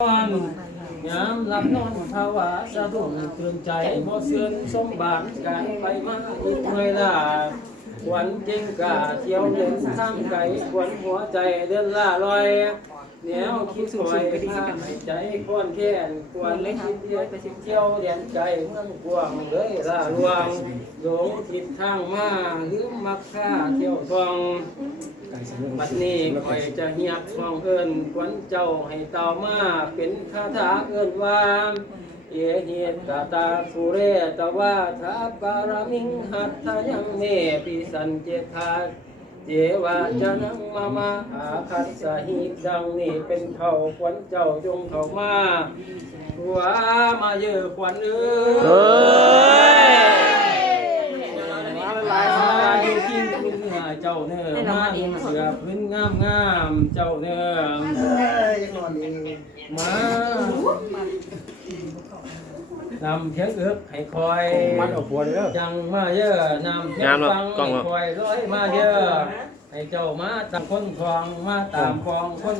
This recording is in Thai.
ยามหลับนอนภาวะสะดุ้งตื่นใจบ่เสื่อมสมบัติการไปมาอีกเมื่อยล้าควันเจงกาเที่ยวเดินทางไกลควันหัวใจเดินล่าลอยแนวคิดคอยพาให้ใจควนแค้นควรเลยคิดเดียวเที่ยวเดียนใจเมืองกว้างเลยล่าลวงหลงทิศทางมาลืมมักค่าเที่ยวทองบัดนี้คอยจะเฮียบห้องเอิ้นควันเจ้าให้เต่ามาเป็นคาถาเอิ้นว่าเอหิตตาสุเรตวาทาปารมิงหัตถยังเมปิสันเจธาเจวาจะนังมาอาคัสสหิดังนี้เป็นเขาควันเจ้าจงเข้ามาว่ามาเยอะควันเอ้ยมาอยู่ที่พื้นเจ้าเนื้อมาเสือพื้นงามงามเจ้าเนื้อมานำเพียงเอื้อให้คอยมันออกบัวเลยจังมาเยอะนำเพียงฟังให้คอยร้อยมาเยอะให้เจ้ามาตามคนคลองมาตามคลองคน